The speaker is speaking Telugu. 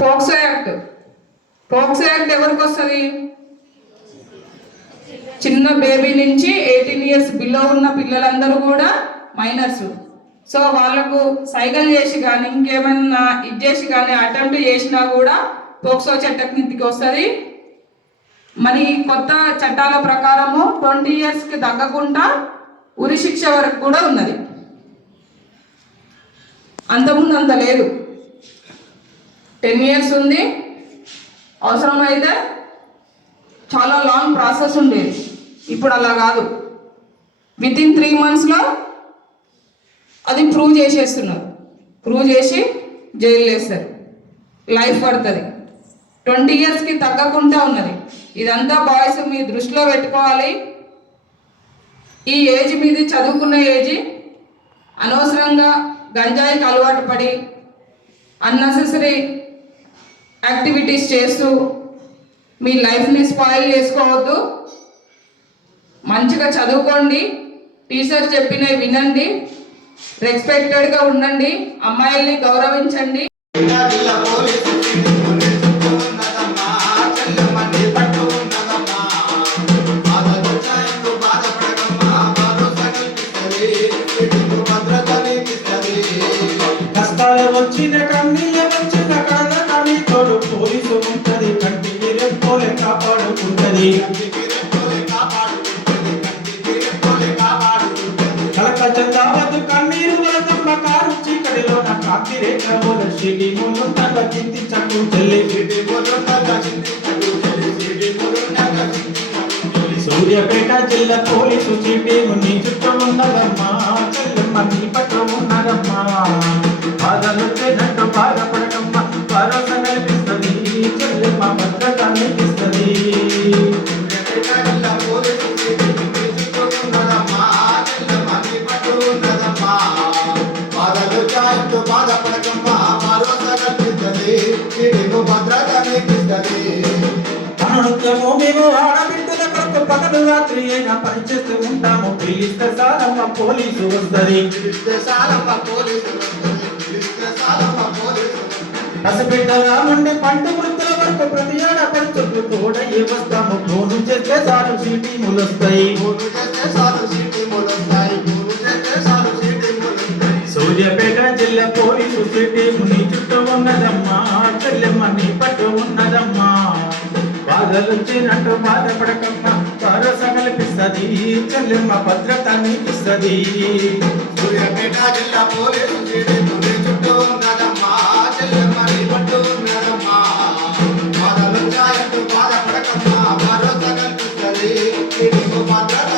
POCSO act. ఫోక్సో యాక్ట్ ఎవరికి వస్తుంది? చిన్న బేబీ నుంచి 18 ఇయర్స్ బిలో ఉన్న పిల్లలందరూ కూడా మైనర్స్. సో వాళ్ళకు సైకిల్ చేసి కానీ ఇంకేమైనా ఇది చేసి కానీ అటెంప్ట్ చేసినా కూడా పోక్సో చట్టం కిందికి వస్తుంది. మరి కొత్త చట్టాల ప్రకారము 20 ఇయర్స్కి తగ్గకుండా ఉరి శిక్ష వరకు కూడా ఉన్నది. అంతకుముందు అంత లేదు, 10 ఇయర్స్ ఉంది. అవసరమైతే చాలా లాంగ్ ప్రాసెస్ ఉండేది. ఇప్పుడు అలా కాదు, వితిన్ 3 monthsలో అది ప్రూవ్ చేసేస్తున్నారు. ప్రూవ్ చేసి జైలు వేస్తారు, లైఫ్ పడుతుంది. 20 ఇయర్స్కి తగ్గకుండా ఉన్నది. ఇదంతా బాయ్స్ మీ దృష్టిలో పెట్టుకోవాలి. ఈ ఏజ్ మీది చదువుకున్న ఏజ్. అనవసరంగా గంజాయికి అలవాటు పడి అన్నెసెసరీ యాక్టివిటీస్ చేస్తూ మీ లైఫ్ని స్పాయిల్ చేసుకోవద్దు. మంచిగా చదువుకోండి, టీచర్ చెప్పినవి వినండి, రెస్పెక్టెడ్గా ఉండండి, అమ్మాయిల్ని గౌరవించండి. కష్టాలు వచ్చిన కన్నీళ్ళ వచ్చిన కడదని తోడు పోలీసు ఉంటది, కంటికి రెప్పోలే కాపాడుకుంటది. కలక చందావద్దు కన్నీరు వరదమ్మ కారు చీకటిలో నా కాకి రేఖ మూల సిటీ మూలు తన చింతించకు చెల్లి. సూర్యాపేట జిల్లా పోలీసు చీటీ నీ చుట్టూ ఉన్నదమ్మా, చెల్లెమ్మ నీ పట్టు ఉన్నదమ్మా. బాధలొచ్చినట్టు బాధపడకమ్మా, భరోసా కల్పిస్తుంది, చెల్లెమ్మ భద్రత అనిపిస్తుంది. బాధపడకమ్మా, భరోసా కల్పిస్తుంది, భద్రత అనిపిస్తుంది. అనునిత్యము మేము ఆడబిడ్డల కొరకు పగలు రాత్రి అయినా పనిచేస్తూ ఉంటాము. పిలిస్తే సాలమ్మ పోలీసు వస్తుంది. పసిబిడ్డల నుండి పంట వృత్తుల వరకు ప్రతి ఆడపడుచుకు తోడయ్యి వస్తాము. ఫోను చేస్తే చాలు సిటీములు వస్తాయి. సూర్యాపేట జిల్లా పోలీసు సిటీ నీ చుట్టూ ఉన్నదమ్మా, చెల్లెమ్మ నీ పట్టు ఉన్నదమ్మా. బాధలొచ్చినట్టు బాధపడకమ్మా, భరోసా కల్పిస్తుంది, చెల్లెమ్మ భద్రత నీకిస్తుంది. సూర్యాపేట జిల్లా పోలీసు చుట్టూ ఉన్నదమ్మా, చెల్లెమ్మ నీ పట్టు ఉన్నదమ్మా. బాధలొచ్చాయంటూ బాధపడకమ్మా, భరోసా కల్పిస్తుంది, భద్రత